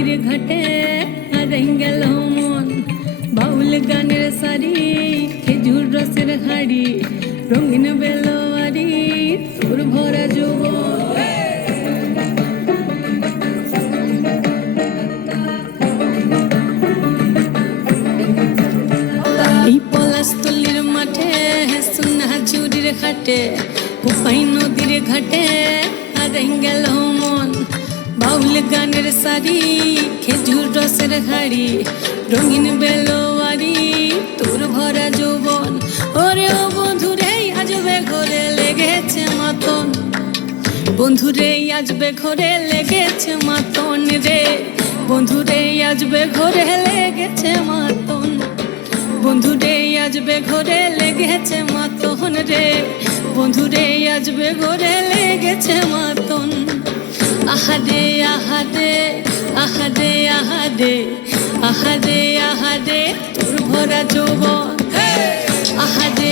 নদীর ঘাটে হারাই গেল মন, বাউল গানের সারি, খেজুর রসের হাড়ি, রঙিন বেলোয়ারি, তোর ভরা যৌবন। এই পলাশতলির মাঠে, সোনা ঝুড়ির ঘাটে, কোপাই নদীর ঘাটে হারাই গেল মন, বাউল গানের সারি, খেজুর রসের হাড়ি, রঙিন বেলোয়ারি, তোর ভরা যৌবন। ওরে ও বন্ধুরে আজবে ঘরে লেগেছে মাতন, বন্ধুরে আজবে ঘরে লেগেছে মাতন রে, বন্ধুরে আজবে ঘরে লেগেছে মাতন, বন্ধুরে আজবে ঘরে লেগেছে মাতন রে, বন্ধুরে আজবে ঘরে লেগেছে মাতন। আহারে আহারে আহারে আহারে আহারে আহারে তোর ভরা যৌবন, আহারে